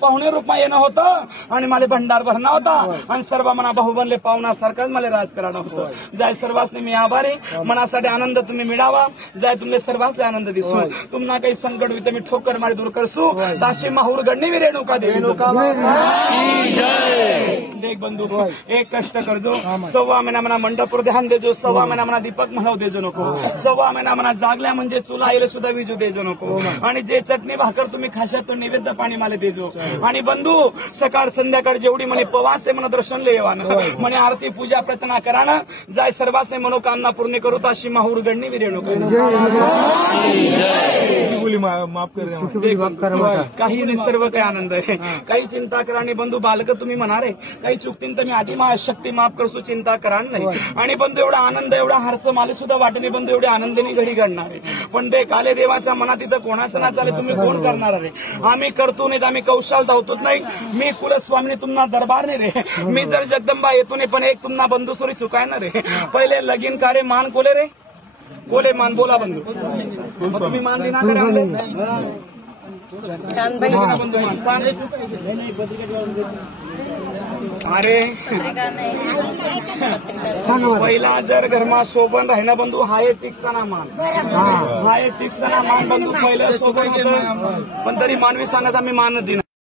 पाहुणे रूपमा येणं होतं आणि मला भंडार भरणं होता आणि सर्व मना भाऊ बनले पाहुणासारखंच मला राज करणं होतं. जाय सर्वांनी मी आभारी, मनासाठी आनंद तुम्ही मिळावा, जाय तुम्ही सर्वांचे आनंद दिसू, तुम्हाला काही संकट होईल मी ठोकर मारी दूर करसू, ताशी माहूर गडणी मी रेणुका देवी देख बंधू एक कष्ट करजो, 1.25 महिना मना मंडपवर ध्यान देजो, 1.25 महिना मना दीपक म्हणाव देजो नको, 1.25 महिना मना जागल्या म्हणजे चुला येईल सुद्धा विजू देजो नको, आणि जे चटणी भाकर तुम्ही खाशात तो नैवेद्य पाणी मला देजो. आणि बंधू सकाळ संध्याकाळ जेवढी म्हणे पवास आहे म्हणा दर्शन लेवानं म्हणे आरती पूजा प्रार्थना कराना, जाय सर्वांनी मनोकामना पूर्ण करू ताशी माहूर गडणी मी रेणुका माफ कर. काही नाही, सर्व काही आनंद आहे, काही चिंता करा. आणि बंधू बालक तुम्ही म्हणा रे काही चुकतील तर मी आधी शक्ती माफ करसू, चिंता करा नाही. आणि बंधू एवढा आनंद एवढा हर्ष मला सुद्धा वाटणे बंधू एवढे आनंदनी घडी घडणार आहे. पण बे काले देवाच्या मनात इथं कोणाचं ना चाले तुम्ही कोण करणार रे, आम्ही करतो नाही आम्ही कौशाल धावतोच नाही. मी कुलस्वामीने तुम्हाला दरबार नाही रे, मी जर जगदंबा येतो नाही पण एक तुम्हाला बंधुसोरी चुकायना रे. पहिले लगीन कार्य मान कोले रे, कोले मान बोला बंधू तुम्ही मान दिना करा बंधू मान सांग अरे पहिला जर घरमा सोबत राहिना बंधू हा एक टिकसाना मान, हा एक टिकसाना मान बंधू पहिल्या सोबत पण तरी मानवी सांगत आम्ही मान दिना.